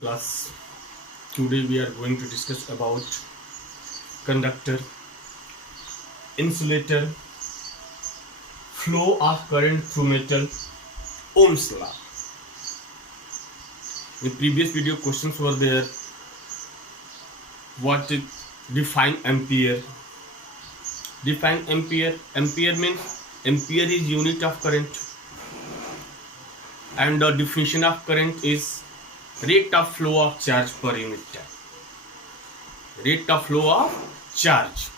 Class. Today we are going to discuss about conductor, insulator, flow of current through metal, Ohm's law. In previous video questions were there. What it define ampere? Define ampere. Ampere means ampere is unit of current, and the definition of current is rate of flow of charge per unit time. Rate of flow of charge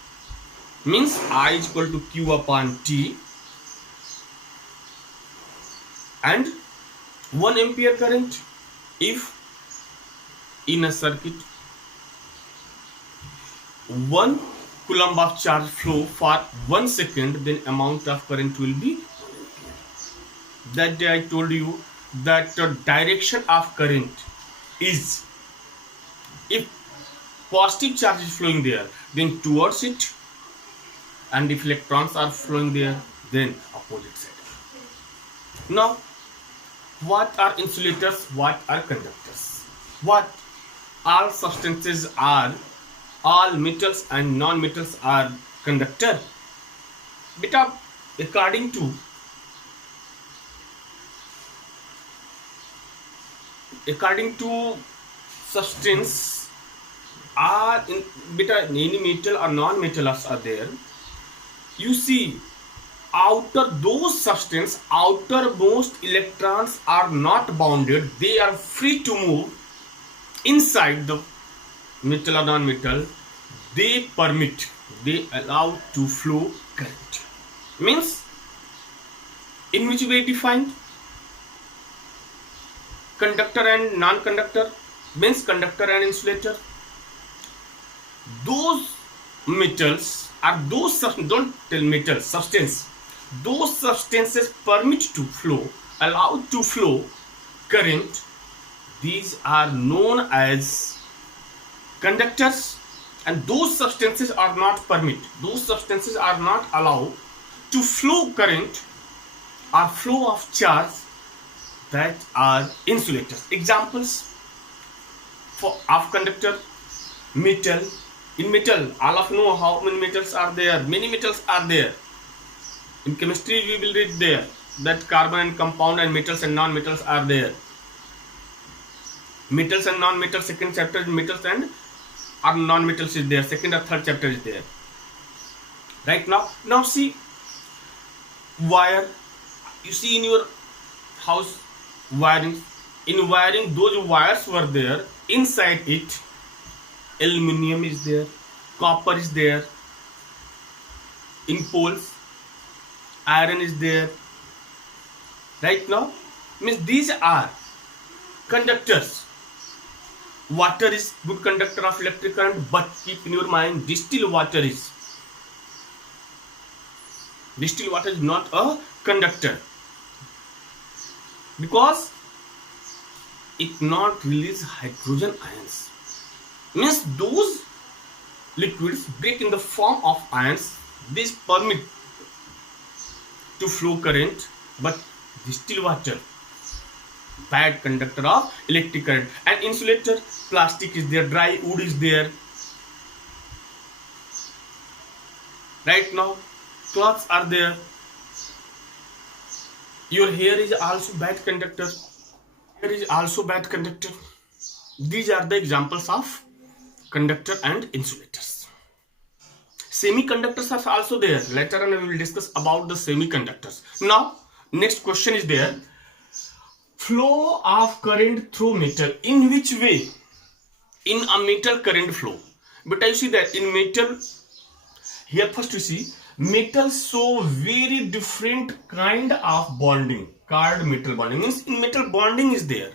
means I is equal to Q upon T, and 1 ampere current if in a circuit 1 coulomb of charge flow for 1 second, then amount of current will be. That day I told you that the direction of current is, if positive charge is flowing there, then towards it, and if electrons are flowing there, then opposite side. Now, what are insulators? What are conductors? What all substances are, all metals and non-metals are conductor? Beta, according to substance are in beta, any metal or non-metals are there. You see, those substance outermost electrons are not bounded, they are free to move inside the metal or non-metal. They allow to flow current. Means, in which way defined? Conductor and non-conductor means conductor and insulator. Those metals are those don't tell metal, substance. Those substances permit to flow, allow to flow current. These are known as conductors, and those substances are not permit. Those substances are not allowed to flow current or flow of charge. That are insulators. Examples of conductor: metal. In metal, all of you know how many metals are there. Many metals are there. In chemistry, we will read there that carbon and compound and metals and non-metals are there. Metals and non-metals, second chapter, metals and non-metals is there. Second or third chapter is there. Right now see wire. You see in your house wiring. In wiring, those wires were there. Inside it, aluminium is there, copper is there. In poles, iron is there. Right now, means these are conductors. Water is good conductor of electric current, but keep in your mind, distilled water is not a conductor, because it not release hydrogen ions. Means those liquids break in the form of ions. This permit to flow current, but distilled water bad conductor of electric current. And insulator, plastic is there, dry wood is there. Right now, cloths are there. Your hair is also bad conductor. Hair is also bad conductor. These are the examples of conductor and insulators. Semiconductors are also there. Later on we will discuss about the semiconductors. Now, next question is there. Flow of current through metal. In which way? In a metal current flow. But I see that in metal, here first you see, metals show very different kind of bonding, called metal bonding. Means in metal bonding is there.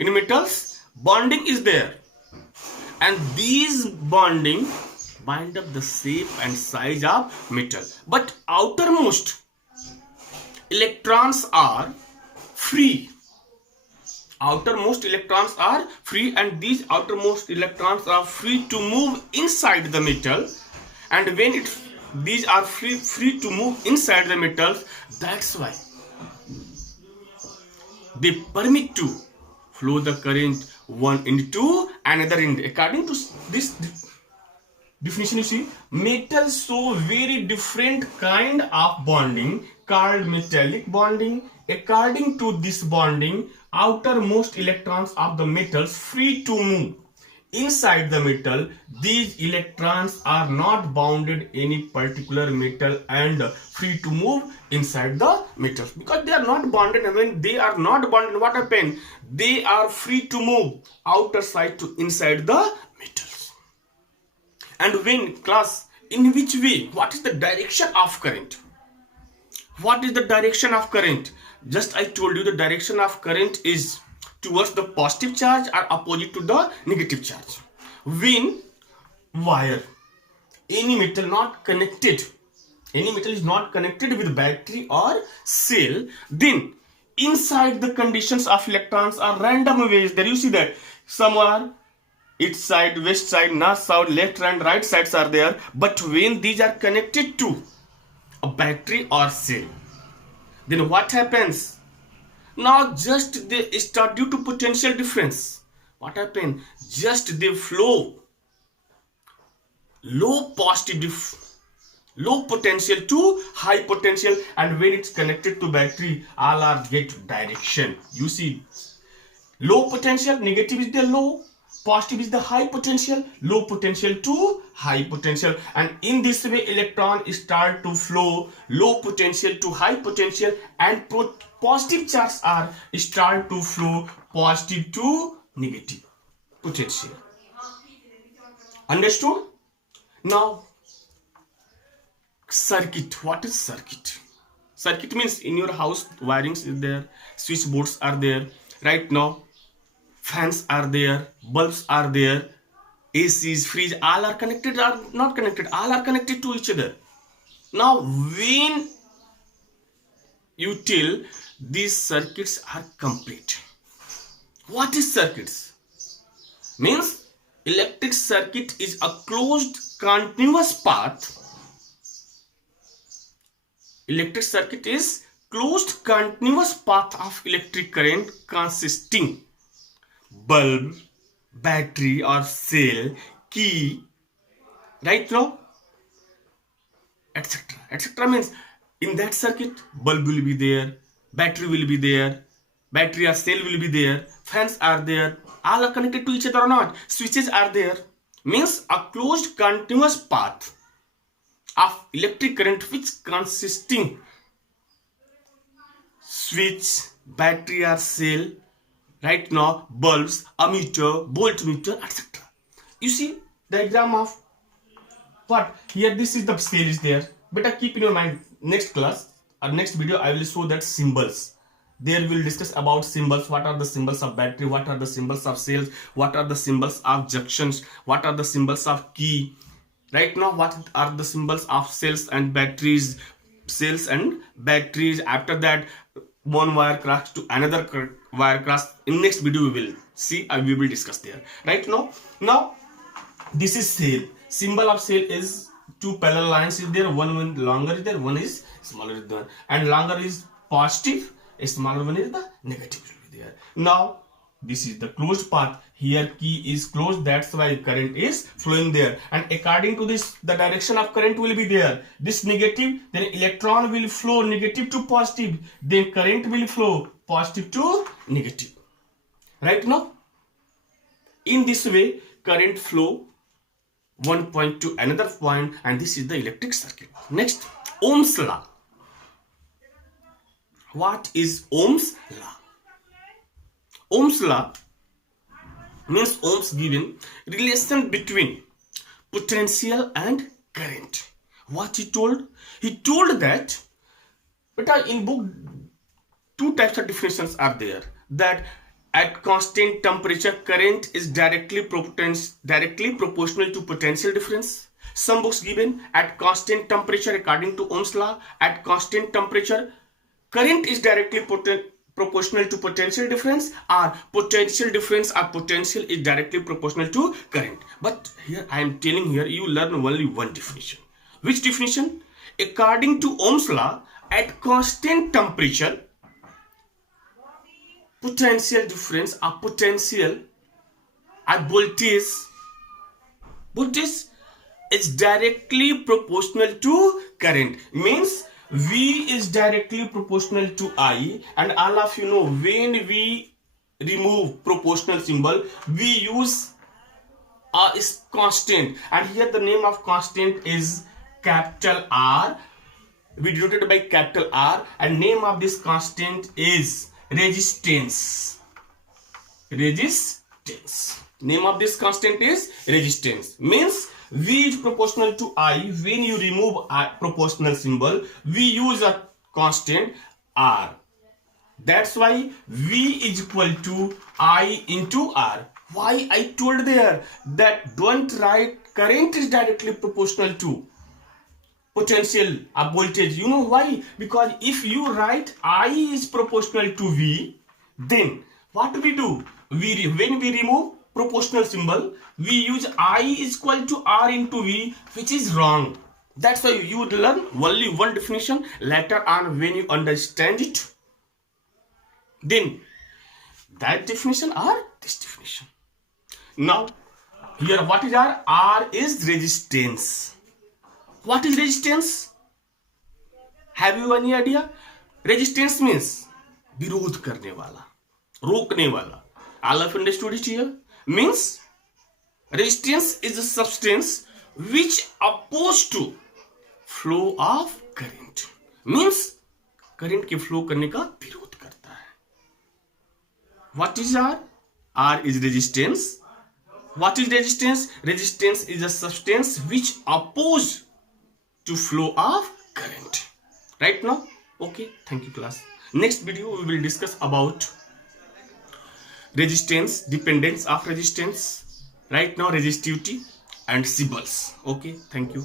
In metals, bonding is there. And these bonding bind up the shape and size of metal. But outermost electrons are free. Outermost electrons are free, and these outermost electrons are free to move inside the metal. And when these are free to move inside the metals, that's why they permit to flow the current one into another end. According to this definition, you see, metals show very different kind of bonding called metallic bonding. According to this bonding, outermost electrons of the metals free to move inside the metal. These electrons are not bounded any particular metal and free to move inside the metal because they are not bonded. And when they are not bonded, what happens? They are free to move outer side to inside the metals. And when, class, in which way? What is the direction of current? What is the direction of current? Just I told you the direction of current is towards the positive charge or opposite to the negative charge. When wire, any metal not connected, any metal is not connected with battery or cell, then inside the conditions of electrons are random ways. There you see that somewhere east side, west side, north, south, left and right sides are there. But when these are connected to a battery or cell, then what happens? Now just they start due to potential difference. What happens? Just they flow low potential to high potential, and when it's connected to battery, all are get direction. You see, low potential, negative is the low, positive is the high potential, low potential to high potential, and in this way electron start to flow low potential to high potential, and positive charges are start to flow positive to negative potential. Understood? Now circuit. What is circuit? Circuit means in your house wirings is there, switchboards are there. Right now fans are there, bulbs are there, ACs, fridge, all are connected or not connected? All are connected to each other. Now when you tell these circuits are complete, what is circuits? Means electric circuit is a closed continuous path. Electric circuit is closed continuous path of electric current consisting bulb, battery or cell, key, right now, etc. etc. means in that circuit bulb will be there, battery will be there, battery or cell will be there, fans are there, all are connected to each other or not, switches are there. Means a closed continuous path of electric current which consisting switch, battery or cell, right now bulbs, ammeter, voltmeter, etc. You see diagram of what here? This is the cell is there. Better keep in your mind. Next class or next video I will show that symbols. There we will discuss about symbols. What are the symbols of battery? What are the symbols of cells? What are the symbols of junctions? What are the symbols of key? Right now what are the symbols of cells and batteries? Cells and batteries. After that one wire cross to another wire cross. In next video we will see and we will discuss there. Right now this is cell. Symbol of cell is two parallel lines is there. One longer is there, one is smaller is there, and longer is positive, a smaller one is the negative will be there. Now this is the closed path. Here key is closed, that's why current is flowing there, and according to this the direction of current will be there. This negative, then electron will flow negative to positive, then current will flow positive to negative. Right now in this way current flow one point to another point, and this is the electric circuit. Next, Ohm's law. What is Ohm's law? Ohm's law means Ohm's given relation between potential and current. What he told? He told that, but in book two types of definitions are there, that at constant temperature current is directly proportional to potential difference. Some books given at constant temperature according to Ohm's law, at constant temperature current is directly proportional to potential difference, or potential difference or potential is directly proportional to current. But here I am telling here you learn only one definition. Which definition? According to Ohm's law, at constant temperature potential difference or potential and voltage is directly proportional to current. Means V is directly proportional to I, and all of you know when we remove proportional symbol, we use is constant, and here the name of constant is capital R. We denoted by capital R, and name of this constant is resistance. Name of this constant is resistance. Means V is proportional to I. When you remove proportional symbol, we use a constant R. That's why V is equal to I into R. Why I told there that don't write current is directly proportional to potential or voltage. You know why? Because if you write I is proportional to V, then what do? When we remove proportional symbol, we use I is equal to R into V, which is wrong. That's why you would learn only one definition. Later on, when you understand it, then that definition or this definition. Now, here what is R? R is resistance. What is resistance? Have you any idea? Resistance means विरोध करने वाला, रोकने वाला. All of you understood it here? Means resistance is a substance which opposed to flow of current. Means current के flow करने का विरोध करता है. What is R? R is resistance. What is resistance? Resistance is a substance which oppose to flow of current. Right now? Okay, thank you class. Next video we will discuss about resistance, dependence of resistance. Right now resistivity and symbols. Okay, thank you.